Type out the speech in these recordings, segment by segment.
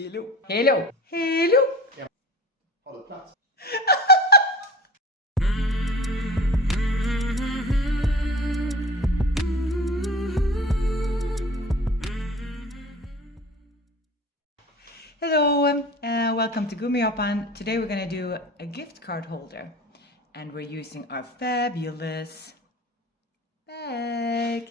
Hello. Hello. Hello. Håller plats. Hello, welcome to Gummiapan. Today we're going to do a gift card holder, and we're using our fabulous bag.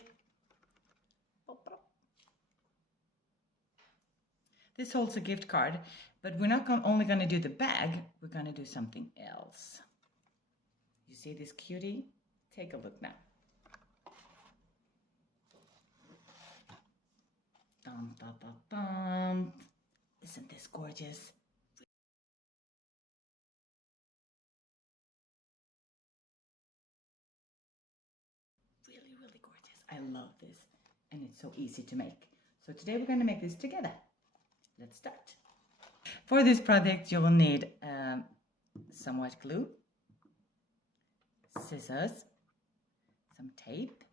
This holds a gift card, but we're not only going to do the bag, we're going to do something else. You see this cutie? Take a look now. Dum, dum, dum, dum. Isn't this gorgeous? Really, really gorgeous. I love this, and it's so easy to make. So today we're going to make this together. Let's start. For this project you will need some white glue, scissors, some tape,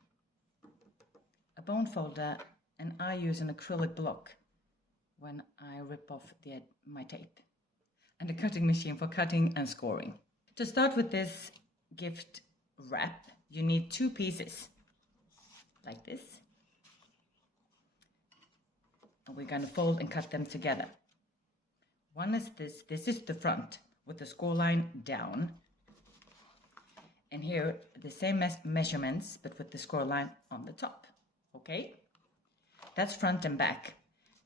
a bone folder, and I use an acrylic block when I rip off my tape, and a cutting machine for cutting and scoring. To start with this gift wrap, you need 2 pieces like this, and we're going to fold and cut them together. One is this is the front with the score line down, and here the same measurements but with the score line on the top. Okay, that's front and back,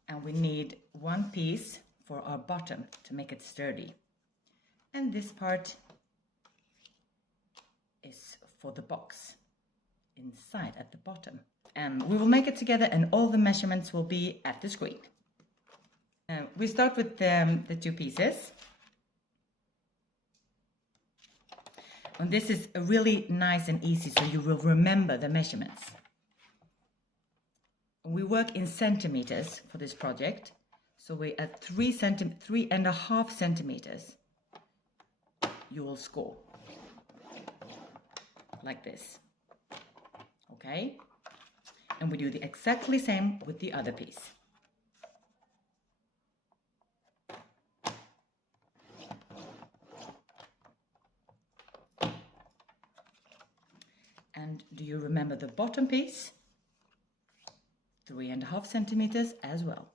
and we need 1 piece for our bottom to make it sturdy, and this part is for the box inside at the bottom. And we will make it together, and all the measurements will be at the screen. We start with the 2 pieces. And this is really nice and easy, so you will remember the measurements. We work in centimeters for this project, so we at 3.5 centimeters you will score like this. Okay, and we do the exactly same with the other piece. And do you remember the bottom piece? 3.5 centimeters as well.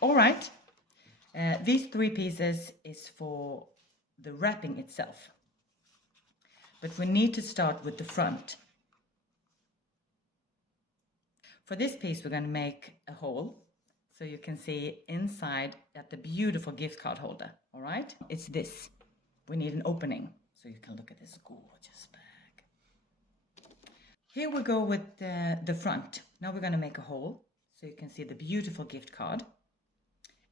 All right, these 3 pieces is for the wrapping itself, but we need to start with the front. For this piece we're going to make a hole so you can see inside at the beautiful gift card holder. All right, it's this. We need an opening so you can look at this gorgeous bag. Here we go with the front. Now we're going to make a hole so you can see the beautiful gift card.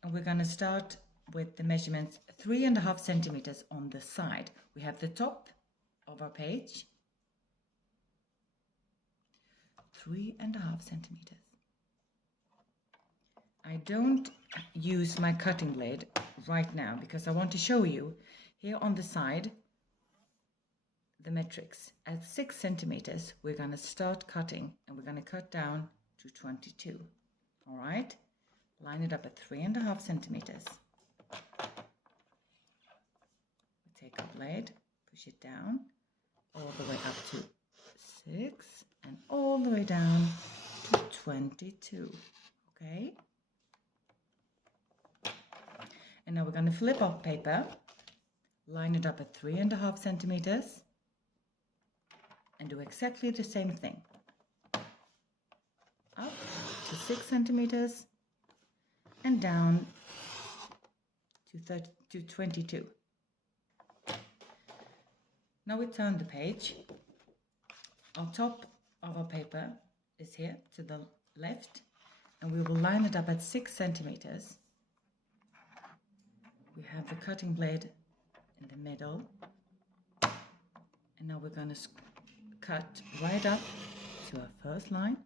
And we're going to start with the measurements 3.5 centimeters on the side. We have the top of our page, 3.5 centimeters. I don't use my cutting blade right now because I want to show you here on the side the metrics. At 6 centimeters we're going to start cutting, and we're going to cut down to 22. All right, line it up at 3.5 centimeters. Take a blade, push it down all the way up to 6 and all the way down to 22. Okay, and now we're going to flip off paper, line it up at 3.5 centimeters, and do exactly the same thing. Up to 6 centimeters and down to 22. Now we turn the page. Our top of our paper is here to the left, and we will line it up at 6 centimeters. We have the cutting blade in the middle, and now we're going to cut right up to our first line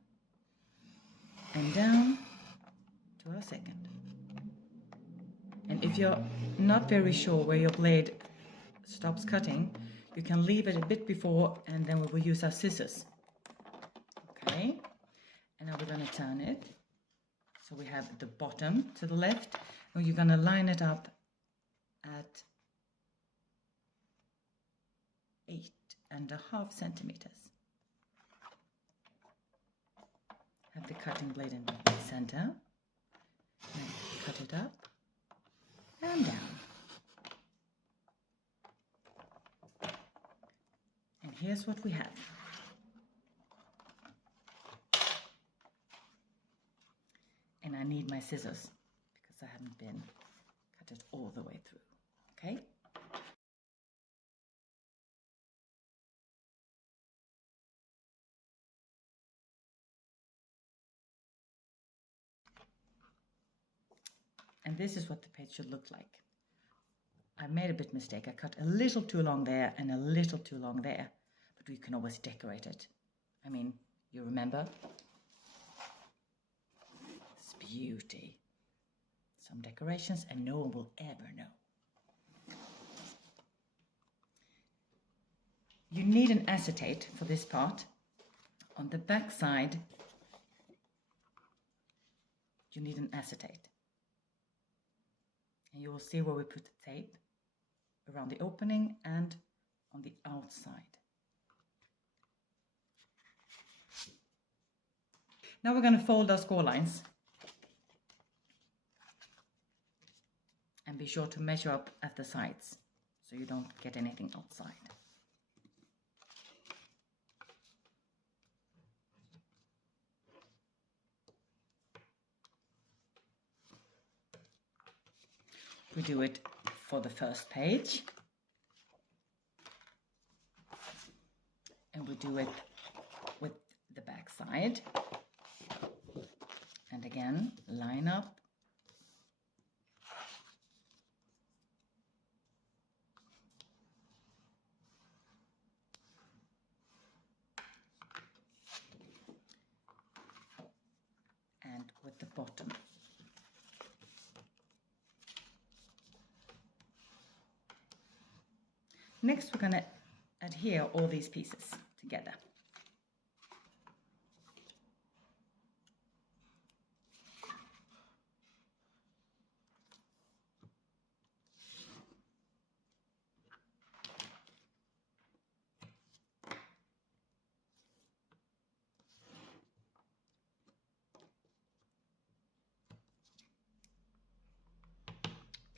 and down to our second. And if you're not very sure where your blade stops cutting, You can leave it a bit before, and then we will use our scissors. Okay, and now we're going to turn it. So we have the bottom to the left, and you're going to line it up at 8.5 centimeters. Have the cutting blade in the center. And cut it up and down. And here's what we have. And I need my scissors because I haven't been cut it all the way through. Okay? And this is what the page should look like. I made a bit mistake. I cut a little too long there and a little too long there, but we can always decorate it. I mean, you remember? It's beauty. Some decorations and no one will ever know. You need an acetate for this part. On the back side, you need an acetate. And you will see where we put the tape around the opening and on the outside. Now we're going to fold our score lines. And be sure to measure up at the sides so you don't get anything outside. We do it for the first page, and we do it with the back side, and again line up, and with the bottom. Next, we're going to adhere all these pieces together.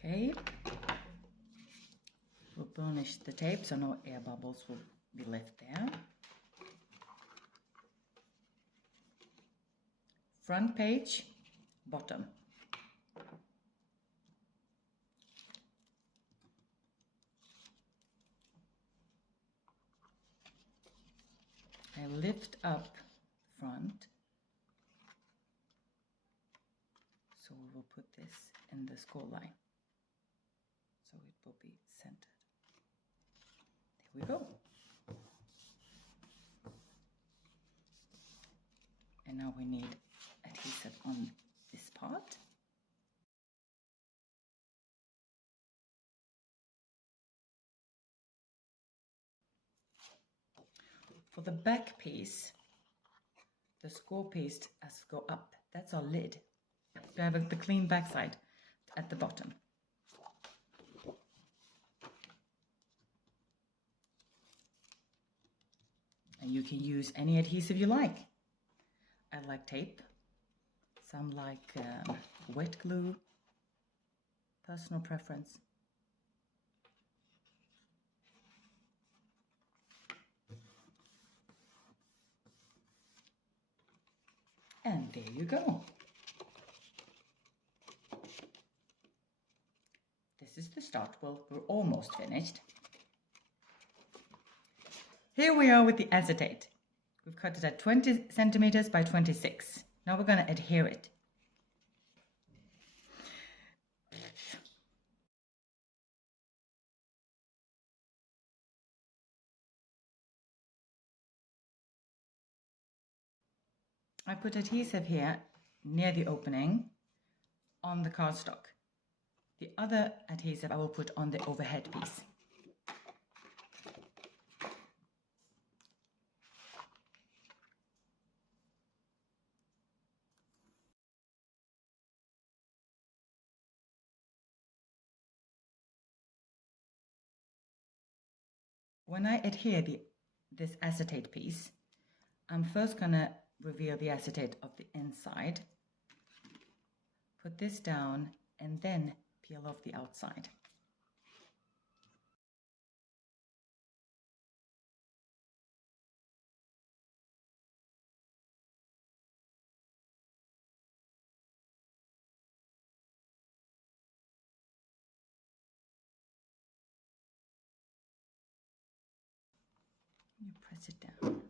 Okay. We'll burnish the tape so no air bubbles will be left there. Front page, bottom. I lift up front, so we will put this in the score line, so it will be centered. There we go. And now we need adhesive on this part. For the back piece, the score piece has to go up. That's our lid. We have the clean backside at the bottom. And you can use any adhesive you like. I like tape. Some like wet glue. Personal preference. And there you go. This is the start. Well, we're almost finished. Here we are with the acetate. We've cut it at 20 centimeters by 26. Now we're going to adhere it. I put adhesive here near the opening on the cardstock. The other adhesive I will put on the overhead piece. when I adhere this acetate piece, I'm first going to reveal the acetate of the inside, put this down, and then peel off the outside. You press it down.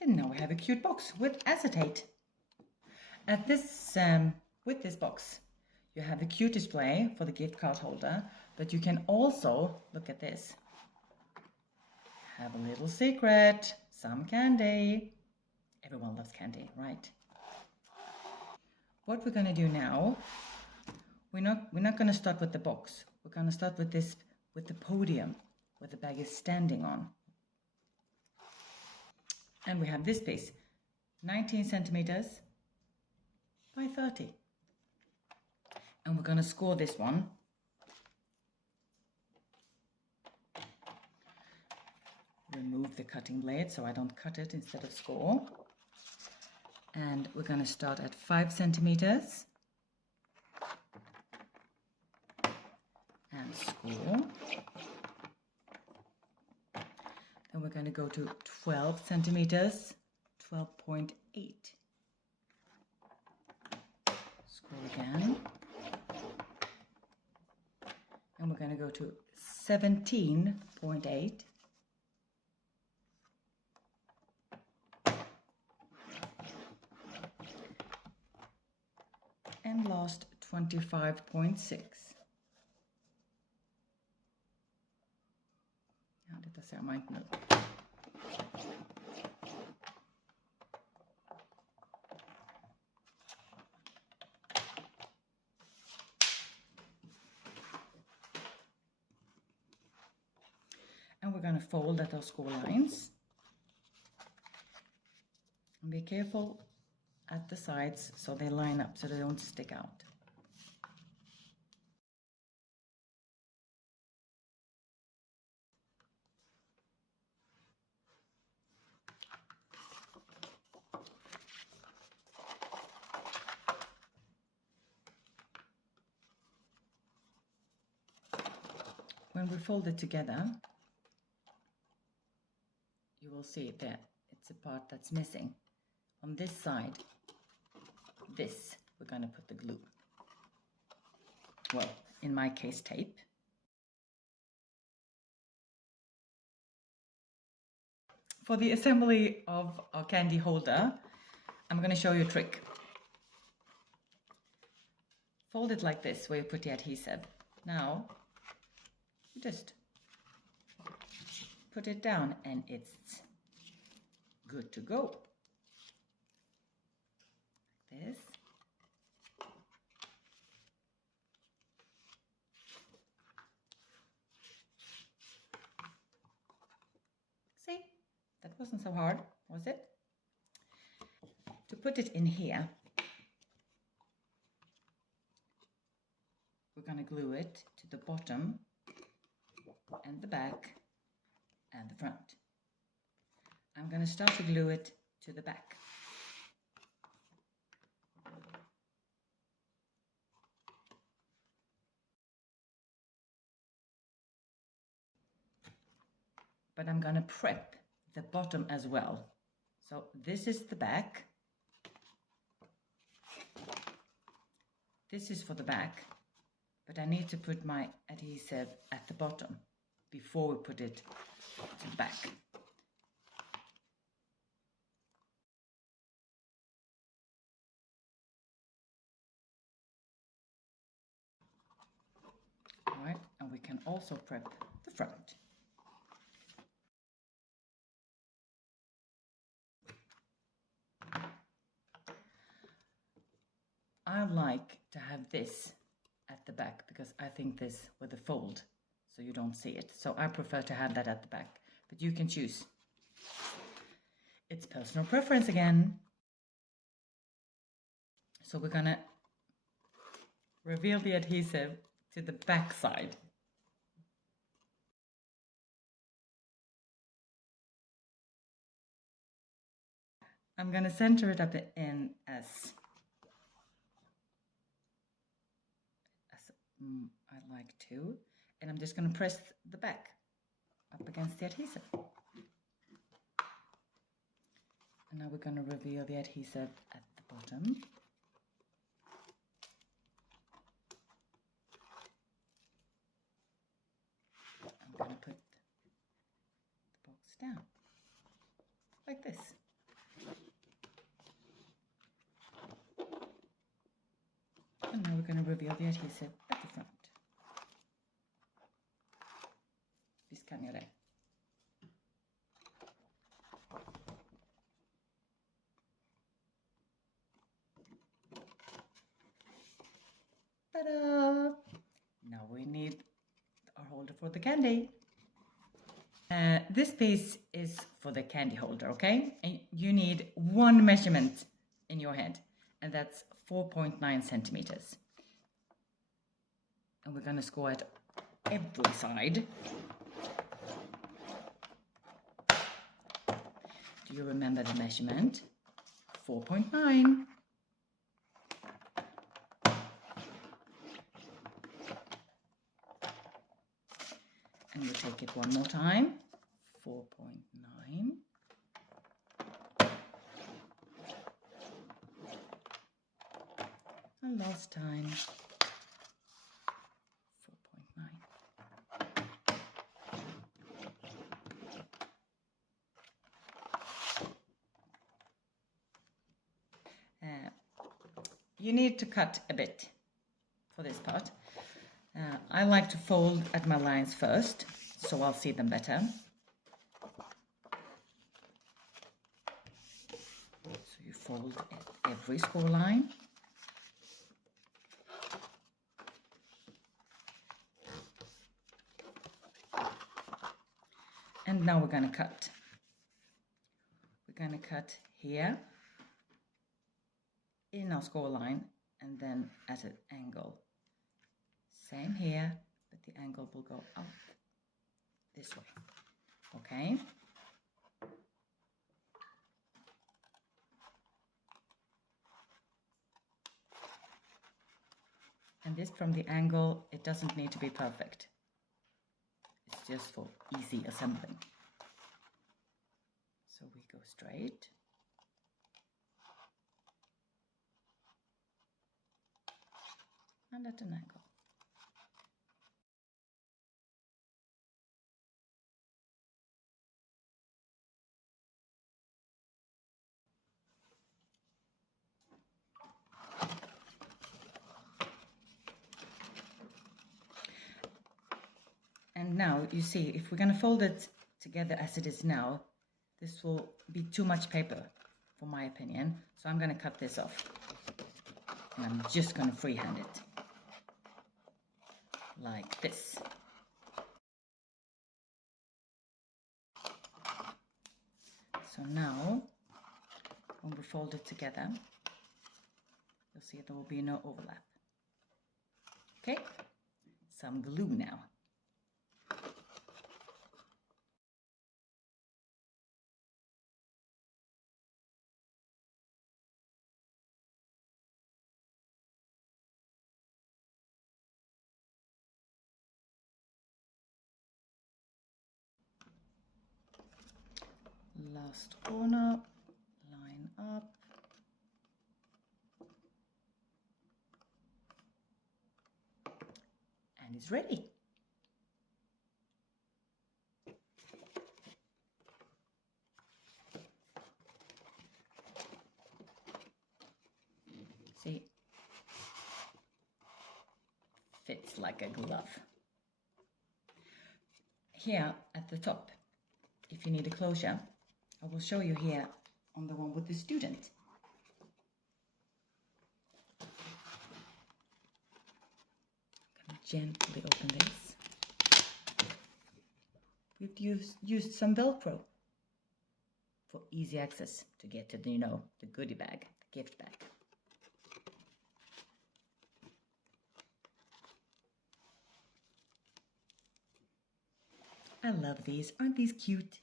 And now we have a cute box with acetate. At this, with this box, you have a cute display for the gift card holder, but you can also, look at this, have a little secret, some candy. Everyone loves candy, right? What we're going to do now, we're not going to start with the box. We're going to start with this, with the podium, where the bag is standing on. And we have this piece, 19 centimeters by 30. And we're going to score this one. Remove the cutting blade so I don't cut it instead of score. And we're going to start at 5 centimeters and score. Then we're going to go to 12 centimeters, 12.8. Score again. And we're going to go to 17.8. And last 25.6. Ja, detta ser man inte nu. And we're going to fold at our score lines. And be careful at the sides so they line up so they don't stick out. When we fold it together, you will see that it's a part that's missing. On this side, this, we're going to put the glue. Well, in my case, tape. For the assembly of our candy holder, I'm going to show you a trick. Fold it like this, where you put the adhesive. Now, you just put it down and it's good to go. Like this. See, that wasn't so hard, was it? To put it in here, we're going to glue it to the bottom and the back and the front. I'm going to start to glue it to the back. But I'm going to prep the bottom as well. So this is the back. This is for the back, but I need to put my adhesive at the bottom before we put it to the back. All right, and we can also prep the front. I like to have this at the back because I think this with a fold so you don't see it. So I prefer to have that at the back, but you can choose. It's personal preference again. So we're gonna reveal the adhesive to the back side. I'm gonna center it up in as I like to, and I'm just gonna press the back up against the adhesive. And now we're gonna reveal the adhesive at the bottom. I'm gonna put the box down like this. And now we're going to reveal the adhesive at the front. Visst kan jag det? Ta-da! Now we need our holder for the candy. This piece is for the candy holder, okay? And you need one measurement in your head, and that's 4.9 centimeters. And we're going to score it every side. Do you remember the measurement? 4.9. And we'll take it one more time. 4.9. And last time. 4.9. You need to cut a bit for this part. I like to fold at my lines first, so I'll see them better. So you fold at every score line. And now we're going to cut. We're going to cut here in our score line and then at an angle. Same here, but the angle will go out this way. Okay? And this from the angle, it doesn't need to be perfect. It's just for easy assembling. So we go straight. And at an angle. And now you see, if we're going to fold it together as it is now, this will be too much paper, for my opinion. So I'm going to cut this off. And I'm just going to freehand it. Like this. So now, when we fold it together, you'll see there will be no overlap. Okay? Some glue now. Last corner, line up. And it's ready. See, fits like a glove. Here at the top, if you need a closure, I will show you here on the one with the student. I'm going to gently open this. We've used some Velcro for easy access to get to the, the goodie bag, the gift bag. I love these. Aren't these cute?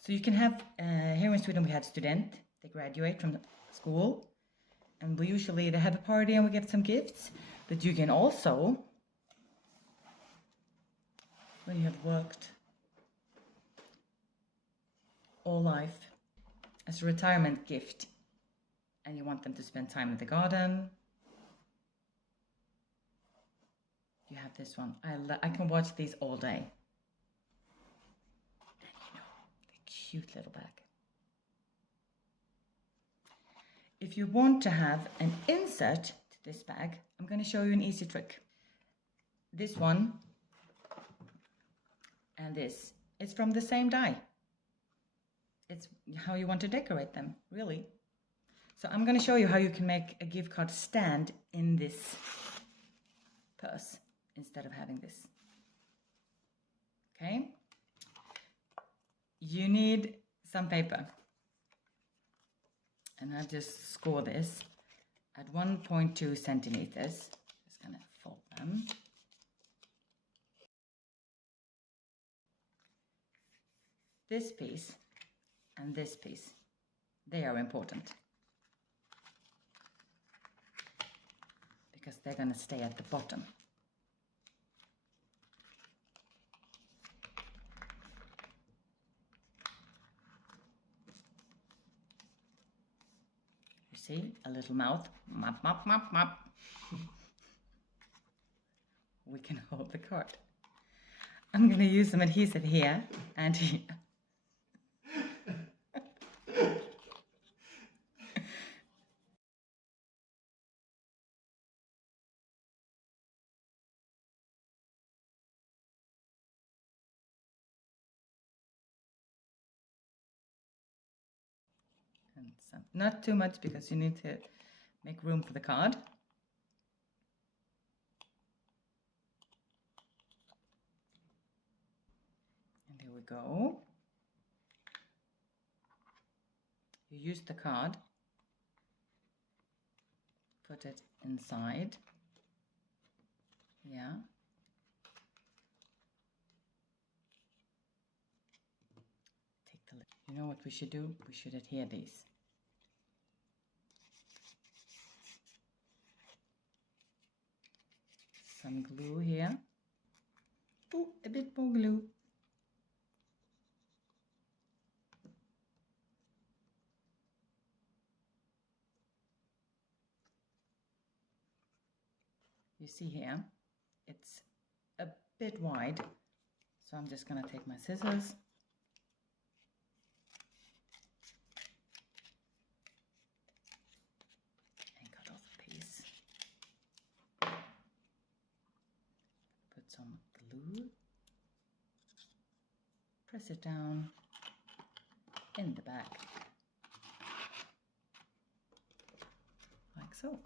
So you can have, here in Sweden we have student. They graduate from school. And we usually, they have a party and we get some gifts. But you can also, when you have worked all life as a retirement gift and you want them to spend time in the garden, you have this one. I can watch these all day. And you know, the cute little bag. If you want to have an insert to this bag, I'm going to show you an easy trick. This one and this, it's from the same die. It's how you want to decorate them, really. So I'm going to show you how you can make a gift card stand in this purse instead of having this. Okay? You need some paper. And I'll just score this at 1.2 centimeters. Just going to fold them. This piece and this piece, they are important because they're going to stay at the bottom. You see, a little mouth, mop, mop, mop, mop. We can hold the card. I'm going to use some adhesive here and here. And some, not too much because you need to make room for the card. And here we go. You use the card, put it inside. Yeah. Take the, you know what we should do? We should adhere these. Some glue here. Ooh, a bit more glue. You see here, it's a bit wide, so I'm just going to take my scissors and cut off a piece. Put some glue, press it down in the back, like so.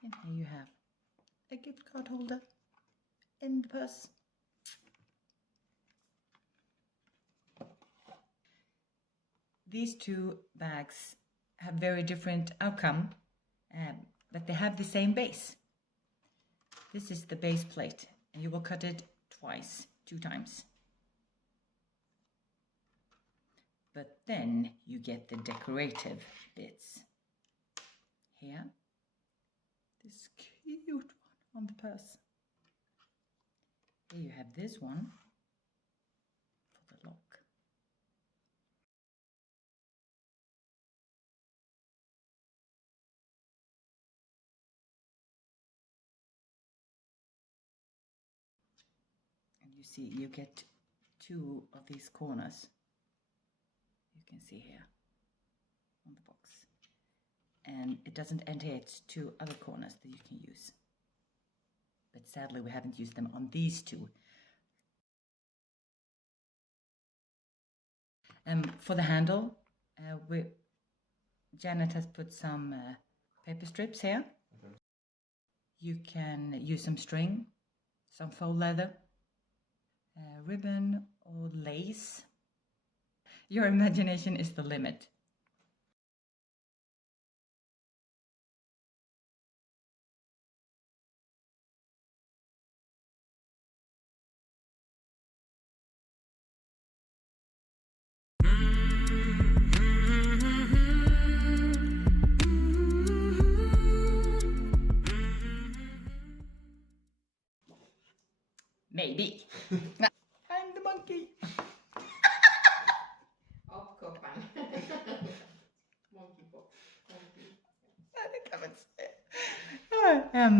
And here you have a gift card holder in the purse. These two bags have very different outcome, but they have the same base. This is the base plate, and you will cut it twice, 2 times. But then you get the decorative bits. Here, this cute one on the purse. Here you have this one for the lock. And you see, you get 2 of these corners. You can see here on the box. And it doesn't adhere to 2 other corners that you can use. But sadly, we haven't used them on these 2. For the handle, Janet has put some paper strips here. Okay. You can use some string, some faux leather, ribbon or lace, Your imagination is the limit. Maybe.